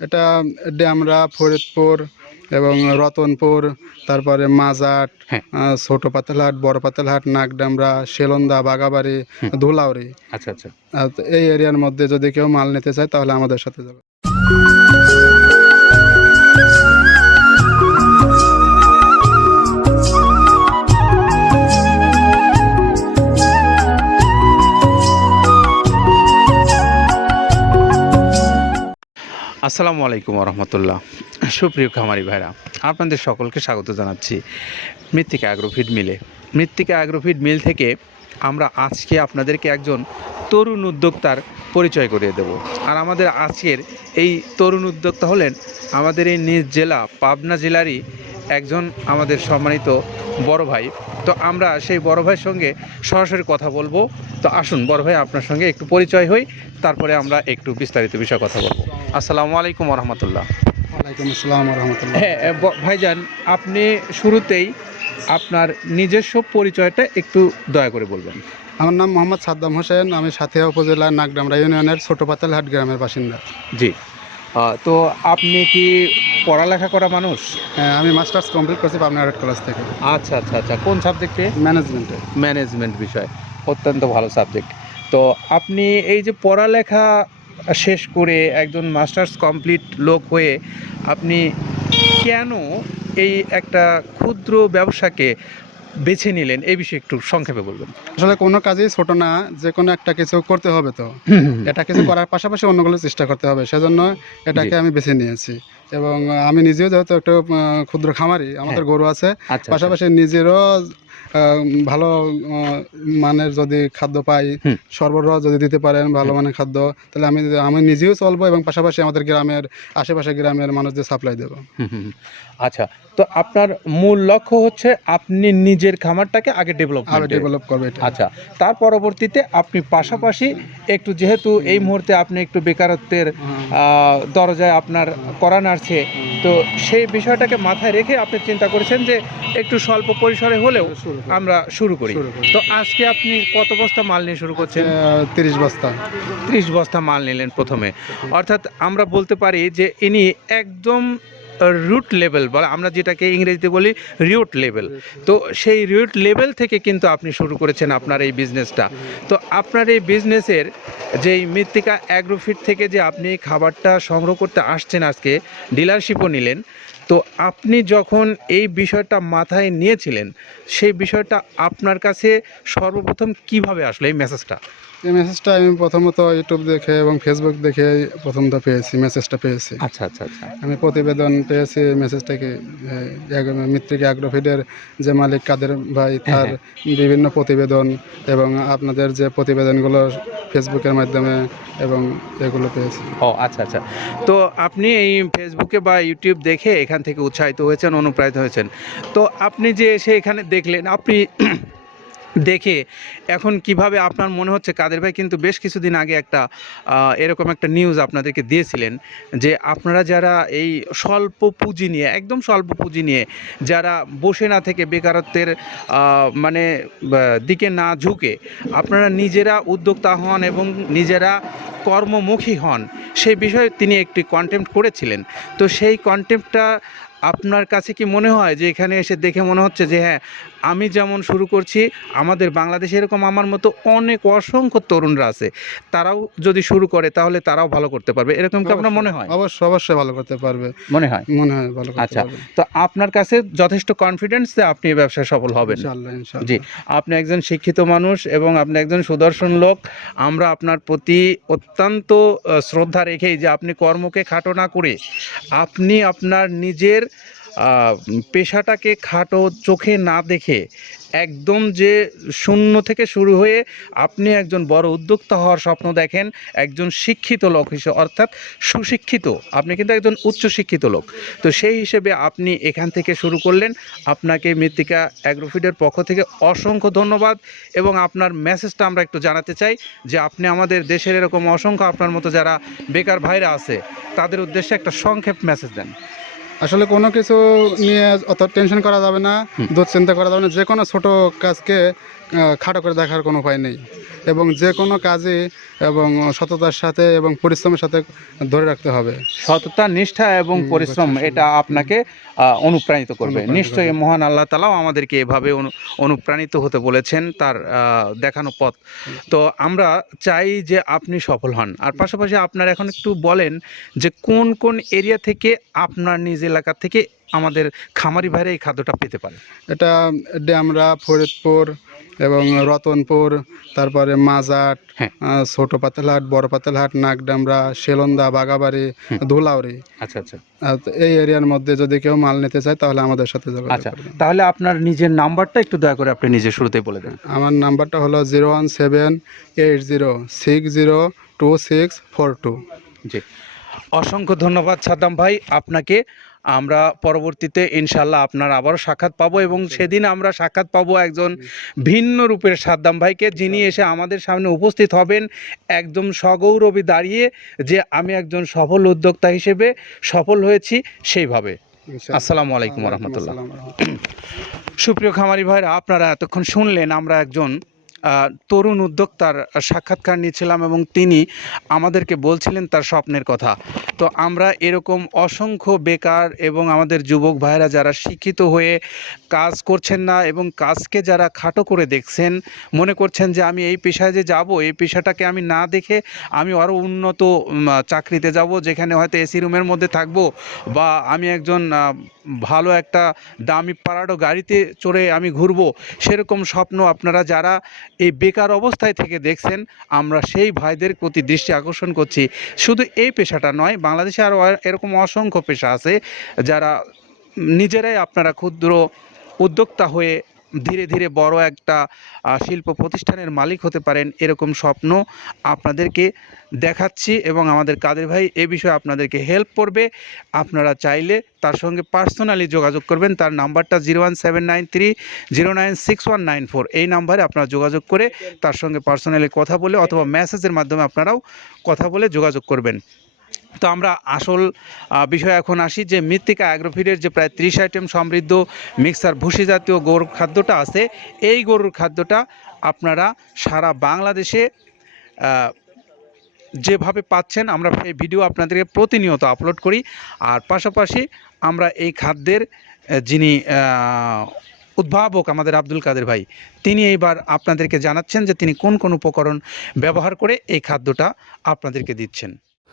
এটা ড্যামরা ফরিদপুর এবং রতনপুর তারপরে মাজাট হ্যাঁ। ছোট পাতালহাট বড় পাতালহাট নাগডামরা সেলন্দা বাগাবাড়ি ধুলাউরি আচ্ছা আচ্ছা। এই এরিয়ার মধ্যে যদি কেউ মাল নিতে চায় তাহলে আমাদের সাথে যাবে। আসসালামু আলাইকুম রহমতুল্লাহ সুপ্রিয় খামারি ভাইরা, আপনাদের সকলকে স্বাগত জানাচ্ছি মৃত্তিকা অ্যাগ্রোফিড মিলে মৃত্তিকা অ্যাগ্রোফিড মিল থেকে আমরা আজকে আপনাদেরকে একজন তরুণ উদ্যোক্তার পরিচয় করিয়ে দেব। আর আমাদের আজকের এই তরুণ উদ্যোক্তা হলেন আমাদের এই নিজ জেলা, পাবনা জেলারই একজন আমাদের সম্মানিত বড় ভাই। তো আমরা সেই বড় ভাইয়ের সঙ্গে সরাসরি কথা বলব। তো আসুন বড় ভাই আপনার সঙ্গে একটু পরিচয় হই তারপরে আমরা একটু বিস্তারিত বিষয়ে কথা বলব। আসসালামু আলাইকুম রহমতুল্লাহ ওয়ালাইকুম আসসালাম রহমতুল্লাহ হ্যাঁ ভাইজান আপনি শুরুতেই আপনার নিজস্ব পরিচয়টা একটু দয়া করে বলবেন। আমার নাম মোহাম্মদ সাদ্দাম হোসেন আমি সাথিয়া উপজেলার নাগডামরা ইউনিয়নের ছোট পাতালহাট গ্রামের বাসিন্দা। জি। তো আপনি কি পড়ালেখা করা মানুষ? হ্যাঁ, আমি মাস্টার্স কমপ্লিট করছি পাবনা আর্ট কলেজ থেকে। আচ্ছা আচ্ছা আচ্ছা। কোন সাবজেক্টে ম্যানেজমেন্টে ম্যানেজমেন্ট বিষয়। অত্যন্ত ভালো সাবজেক্ট তো আপনি এই যে পড়ালেখা শেষ করে একজন মাস্টার্স কমপ্লিট লোক হয়ে আপনি কেন এই একটা ক্ষুদ্র ব্যবসাকে বেছে নিলেন এই বিষয়ে একটু সংক্ষেপে বলবেন। আসলে কোনো কাজেই ছোট না যে কোনো একটা কিছু করতে হবে তো। এটা কিছু করার পাশাপাশি অন্যগুলো চেষ্টা করতে হবে সেজন্য এটাকে আমি বেছে নিয়েছি। এবং আমি নিজেও যেহেতু একটা ক্ষুদ্র খামারি আমাদের গরু আছে। আচ্ছা পাশাপাশি নিজেরও ভালো মানের যদি খাদ্য পাই সরবরাহ যদি দিতে পারেন ভালো মানের খাদ্য তাহলে আমি আমি নিজেও চলবো এবং পাশাপাশি আমাদের গ্রামের আশেপাশে গ্রামের মানুষদের সাপ্লাই দেবো। আচ্ছা তো আপনার মূল লক্ষ্য হচ্ছে আপনি নিজের খামারটাকে আগে ডেভেলপ আরও ডেভেলপ করবে আচ্ছা তার পরবর্তীতে আপনি পাশাপাশি একটু যেহেতু এই মুহূর্তে আপনি একটু বেকারত্বের হ্যাঁ। দরজায় আপনার করা নাড়ছে তো সেই বিষয়টাকে মাথায় রেখে আপনি চিন্তা করেছেন যে একটু স্বল্প পরিসরে হলেও আমরা শুরু করি। তো আজকে আপনি কত বস্তা মাল নিয়ে শুরু করছেন? তিরিশ বস্তা। তিরিশ বস্তা মাল নিলেন প্রথমে। অর্থাৎ আমরা বলতে পারি যে ইনি একদম রুট লেভেল বলে, আমরা যেটাকে ইংরেজিতে বলি রিউট লেভেল তো সেই রিউট লেভেল থেকে কিন্তু আপনি শুরু করেছেন আপনার এই বিজনেসটা তো আপনার এই বিজনেসের যেই মৃত্তিকা অ্যাগ্রোফিট থেকে যে আপনি খাবারটা সংগ্রহ করতে আসছেন আজকে ডিলারশিপও নিলেন। তো আপনি যখন এই বিষয়টা মাথায় নিয়েছিলেন, সেই বিষয়টা আপনার কাছে সর্বপ্রথম কীভাবে আসলো এই মেসেজটা এই মেসেজটা আমি প্রথমত ইউটিউব দেখে এবং ফেসবুক দেখে প্রথমত পেয়েছি মেসেজটা পেয়েছি। আচ্ছা আচ্ছা আচ্ছা। আমি প্রতিবেদন পেয়েছি মেসেজটাকে মৃত্তিকা অ্যাগ্রোফিডের যে মালিক কাদের ভাই তার বিভিন্ন প্রতিবেদন এবং আপনাদের যে প্রতিবেদনগুলো ফেসবুকের মাধ্যমে এবং এগুলো পেয়েছি। ও আচ্ছা আচ্ছা। তো আপনি এই ফেসবুকে বা ইউটিউব দেখে এখান থেকে উৎসাহিত হয়েছেন অনুপ্রাণিত হয়েছেন। তো আপনি যে এসে এখানে দেখলেন আপনি দেখে এখন কীভাবে আপনার মনে হচ্ছে? কাদের ভাই কিন্তু বেশ কিছুদিন আগে একটা এরকম একটা নিউজ আপনাদেরকে দিয়েছিলেন যে আপনারা যারা এই স্বল্প পুঁজি নিয়ে, একদম স্বল্প পুঁজি নিয়ে যারা বসে না থেকে বেকারত্বের মানে দিকে না ঝুঁকে আপনারা নিজেরা উদ্যোক্তা হন এবং নিজেরা কর্মমুখী হন সেই বিষয়ে তিনি একটি কন্টেম্প করেছিলেন। তো সেই কন্টেম্পটা আপনার কাছে কি মনে হয় যে এখানে এসে দেখে মনে হচ্ছে যে হ্যাঁ আমি যেমন শুরু করছি আমাদের বাংলাদেশে এরকম আমার মতো অনেক অসংখ্য তরুণরা আছে। তারাও যদি শুরু করে তাহলে তারাও ভালো করতে পারবে। এরকম কি আপনার মনে হয়? অবশ্যই অবশ্যই ভালো করতে পারবে। মনে হয়? মনে হয় ভালো আচ্ছা। তো আপনার কাছে যথেষ্ট কনফিডেন্স যে আপনি এই ব্যবসায় সফল হবেন। ইনশাআল্লাহ ইনশাআল্লাহ। জি আপনি একজন শিক্ষিত মানুষ এবং আপনি একজন সুদর্শন লোক। আমরা আপনার প্রতি অত্যন্ত শ্রদ্ধা রেখেই যে আপনি কর্মকে খাটো না করে আপনি আপনার নিজের পেশাটাকে খাটো চোখে না দেখে একদম যে শূন্য থেকে শুরু হয়ে আপনি একজন বড় উদ্যোক্তা হওয়ার স্বপ্ন দেখেন, একজন শিক্ষিত লোক হিসেবে, অর্থাৎ সুশিক্ষিত, আপনি কিন্তু একজন উচ্চ শিক্ষিত লোক। তো সেই হিসেবে আপনি এখান থেকে শুরু করলেন। আপনাকে মৃত্তিকা অ্যাগ্রোফিডের পক্ষ থেকে অসংখ্য ধন্যবাদ এবং আপনার মেসেজটা আমরা একটু জানাতে চাই যে আপনি আমাদের দেশের এরকম অসংখ্য আপনার মতো যারা বেকার ভাইরা আছে, তাদের উদ্দেশ্যে একটা সংক্ষেপ মেসেজ দেন। আসলে কোনো কিছু নিয়ে অত টেনশন করা যাবে না। দুশ্চিন্তা করা যাবে না যে কোনো ছোটো কাজকে খাটো করে দেখার কোনো উপায় নেই। এবং যে কোনো কাজে এবং সততার সাথে এবং পরিশ্রমের সাথে ধরে রাখতে হবে। সততা নিষ্ঠা এবং পরিশ্রম। এটা আপনাকে অনুপ্রাণিত করবে। নিশ্চয়ই মহান আল্লাহ তালাও আমাদেরকে এভাবে অনু- অনুপ্রাণিত হতে বলেছেন তার দেখানো পথ। তো আমরা চাই যে আপনি সফল হন। আর পাশাপাশি আপনার এখন একটু বলেন যে কোন কোন এরিয়া থেকে আপনার নিজ এলাকা থেকে আমাদের খামারি ভাইরা এই খাদ্যটা পেতে পারে? এটা ড্যামরা ফরিদপুর এবং রতনপুর তারপরে মাজাট হ্যাঁ। ছোট পাতেলহাট বড় পাতেলহাট নাগডামরা সেলন্দা বাগাবাড়ি হুম। ধুলাউড়ি। আচ্ছা আচ্ছা। এই এরিয়ার মধ্যে যদি কেউ মাল নিতে চায় তাহলে আমাদের সাথে যোগাযোগ আচ্ছা তাহলে আপনার নিজের নাম্বারটা একটু দয়া করে আপনি নিজে শুরুতেই বলে দেন। আমার নাম্বারটা হলো zero one seven eight zero six zero two six four two. জি। অসংখ্য ধন্যবাদ সাদ্দাম ভাই। আপনাকে আমরা পরবর্তীতে ইনশাল্লাহ আপনার আবারও সাক্ষাৎ পাবো এবং সেদিন আমরা সাক্ষাৎ পাবো একজন ভিন্ন রূপের সাদ্দাম ভাইকে যিনি এসে আমাদের সামনে উপস্থিত হবেন একদম সগৌরবী দাঁড়িয়ে যে আমি একজন সফল উদ্যোক্তা হিসেবে সফল হয়েছি সেইভাবে। আসসালামু আলাইকুম রহমতুল্লাহ। সুপ্রিয় খামারি ভাইরা আপনারা এতক্ষণ শুনলেন আমরা একজন তরুণ উদ্যোক্তার সাক্ষাৎকার নিয়েছিলাম এবং তিনি আমাদেরকে বলছিলেন তার স্বপ্নের কথা। তো আমরা এরকম অসংখ্য বেকার এবং আমাদের যুবক ভাইরা যারা শিক্ষিত হয়ে কাজ করছেন না এবং কাজকে যারা খাটো করে দেখছেন, মনে করছেন যে আমি এই পেশায় যে যাব, এই পেশাটাকে আমি না দেখে আমি আরও উন্নত চাকরিতে যাব, যেখানে হয়তো এসি রুমের মধ্যে থাকব বা আমি একজন ভালো একটা দামি পাড়াডো গাড়িতে চড়ে আমি ঘুরবো, সেরকম স্বপ্ন আপনারা যারা এই বেকার অবস্থায় থেকে দেখছেন, আমরা সেই ভাইদের প্রতি দৃষ্টি আকর্ষণ করছি। শুধু এই পেশাটা নয়, বাংলাদেশে আরও এরকম অসংখ্য পেশা আছে, যারা নিজেরাই আপনারা ক্ষুদ্র উদ্যোক্তা হয়ে ধীরে ধীরে বড় একটা শিল্প প্রতিষ্ঠানের মালিক হতে পারেন এরকম স্বপ্ন আপনাদেরকে দেখাচ্ছি এবং আমাদের কাদের ভাই এ বিষয়ে আপনাদেরকে হেল্প করবে। আপনারা চাইলে তার সঙ্গে পার্সোনালি যোগাযোগ করবেন। তার নাম্বারটা zero one seven nine three zero nine six one nine four এই নাম্বারে আপনারা যোগাযোগ করে তার সঙ্গে পার্সোনালি কথা বলে অথবা মেসেজের মাধ্যমে আপনারাও কথা বলে যোগাযোগ করবেন। তো আমরা আসল বিষয় এখন আসি যে মৃত্তিকা অ্যাগ্রোফিডের যে প্রায় ত্রিশ আইটেম সমৃদ্ধ মিক্সার ভুসি জাতীয় গরুর খাদ্যটা আছে, এই গরুর খাদ্যটা আপনারা সারা বাংলাদেশে যেভাবে পাচ্ছেন আমরা এই ভিডিও আপনাদেরকে প্রতিনিয়ত আপলোড করি। আর পাশাপাশি আমরা এই খাদ্যের যিনি উদ্ভাবক আমাদের আব্দুল কাদের ভাই, তিনি এইবার আপনাদেরকে জানাচ্ছেন যে তিনি কোন কোন উপকরণ ব্যবহার করে এই খাদ্যটা আপনাদেরকে দিচ্ছেন।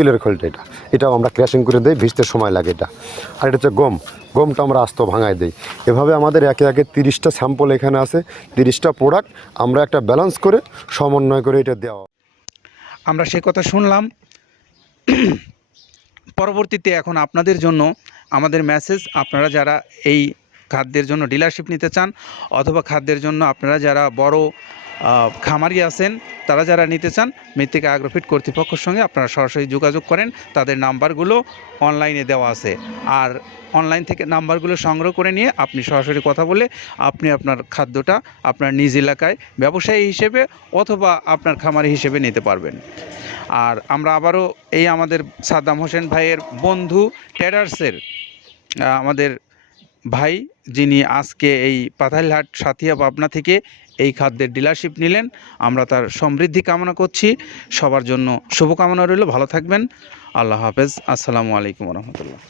তিলের খোলটা এটা। এটাও আমরা ক্র্যাশিং করে দিই, ভিজতে সময় লাগে এটা। আর এটা হচ্ছে গম। গমটা আমরা আস্ত ভাঙায় দিই। এভাবে আমাদের একে একে তিরিশটা স্যাম্পল এখানে আছে, তিরিশটা প্রোডাক্ট আমরা একটা ব্যালেন্স করে সমন্বয় করে এটা দেওয়া। আমরা সে কথা শুনলাম। পরবর্তীতে এখন আপনাদের জন্য আমাদের মেসেজ আপনারা যারা এই খাদ্যের জন্য ডিলারশিপ নিতে চান, অথবা খাদ্যের জন্য আপনারা যারা বড় খামারি আছেন, তারা যারা নিতে চান, মৃত্তিকা আগ্রফিট কর্তৃপক্ষের সঙ্গে আপনারা সরাসরি যোগাযোগ করেন। তাদের নাম্বারগুলো অনলাইনে দেওয়া আছে। আর অনলাইন থেকে নাম্বারগুলো সংগ্রহ করে নিয়ে আপনি সরাসরি কথা বলে আপনি আপনার খাদ্যটা আপনার নিজ এলাকায় ব্যবসায়ী হিসেবে অথবা আপনার খামারি হিসেবে নিতে পারবেন। আর আমরা আবারও এই আমাদের সাদ্দাম হোসেন ভাইয়ের বন্ধু ট্রেডার্সের আমাদের ভাই যিনি আজকে এই পাথালহাট সাথিয়া পাবনা থেকে এই খাদ্যের ডিলারশিপ নিলেন, আমরা তার সমৃদ্ধি কামনা করছি। সবার জন্য শুভকামনা রইল, ভালো থাকবেন। আল্লাহ হাফেজ। আসসালামু আলাইকুম রহমতুল্লাহ।